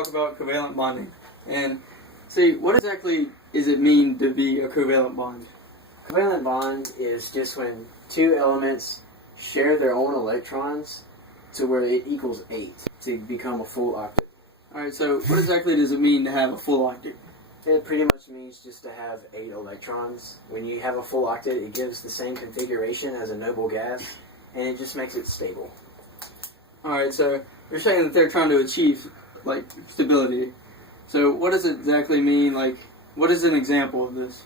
Talk about covalent bonding. And see, what exactly does it mean to be a covalent bond? Covalent bond is just when two elements share their own electrons to where it equals 8 to become a full octet. Alright, so what exactly does it mean to have a full octet? It pretty much means just to have 8 electrons. When you have a full octet, it gives the same configuration as a noble gas, and it just makes it stable. Alright, so you're saying that they're trying to achieve, like, stability. So what does it exactly mean? Like, what is an example of this?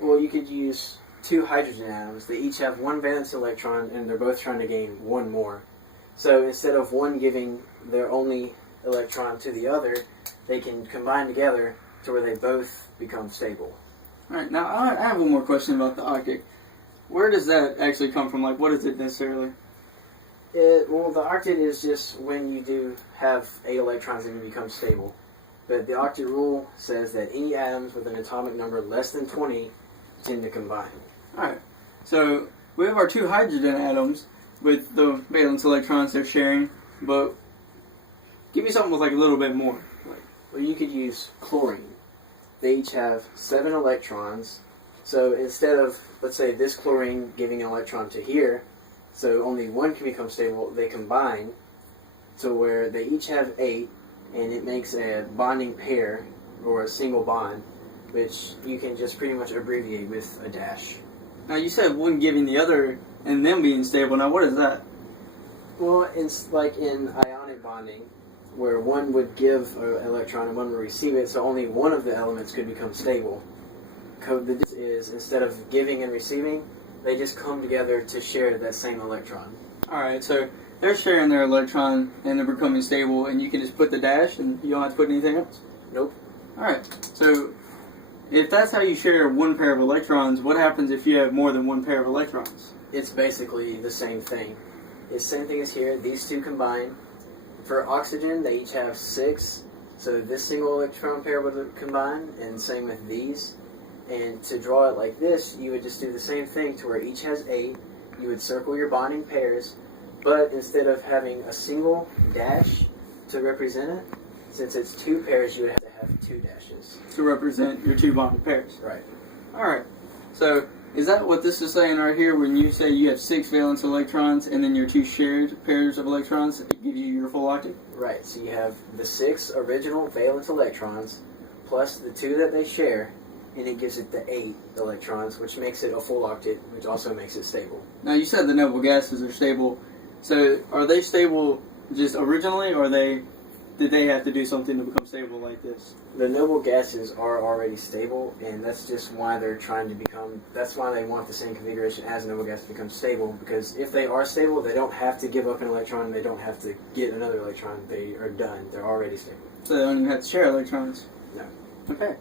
Well, you could use two hydrogen atoms. They each have one valence electron, and they're both trying to gain one more. So instead of one giving their only electron to the other, they can combine together to where they both become stable. Alright, now I have one more question about the octet. Where does that actually come from? Like, what is it necessarily? Well, the octet is just when you do have 8 electrons and you become stable. But the octet rule says that any atoms with an atomic number less than 20 tend to combine. Alright, so we have our two hydrogen atoms with the valence electrons they're sharing, but give me something with like a little bit more. Well, you could use chlorine. They each have 7 electrons. So instead of, let's say, this chlorine giving an electron to here, so only one can become stable, they combine to where they each have 8, and it makes a bonding pair, or a single bond, which you can just pretty much abbreviate with a dash. Now you said one giving the other and them being stable. Now what is that? Well, it's like in ionic bonding, where one would give an electron and one would receive it, so only one of the elements could become stable. The difference is, instead of giving and receiving, they just come together to share that same electron. Alright, so they're sharing their electron and they're becoming stable, and you can just put the dash and you don't have to put anything else? Nope. Alright, so if that's how you share one pair of electrons, what happens if you have more than one pair of electrons? It's basically the same thing. It's the same thing as here. These two combine. For oxygen, they each have 6, so this single electron pair would combine, and same with these. And to draw it like this, you would just do the same thing to where each has 8. You would circle your bonding pairs, but instead of having a single dash to represent it, since it's 2 pairs, you would have to have 2 dashes. To represent your two bonded pairs. Right. Alright, so is that what this is saying right here when you say you have 6 valence electrons and then your 2 shared pairs of electrons, it gives you your full octet? Right, so you have the 6 original valence electrons plus the 2 that they share, and it gives it the 8 electrons, which makes it a full octet, which also makes it stable. Now you said the noble gases are stable, so are they stable just originally, or did they have to do something to become stable like this? The noble gases are already stable, and that's just why they're trying to become, that's why they want the same configuration as a noble gas to become stable, because if they are stable, they don't have to give up an electron, they don't have to get another electron, they are done, they're already stable. So they don't even have to share electrons? No. Okay.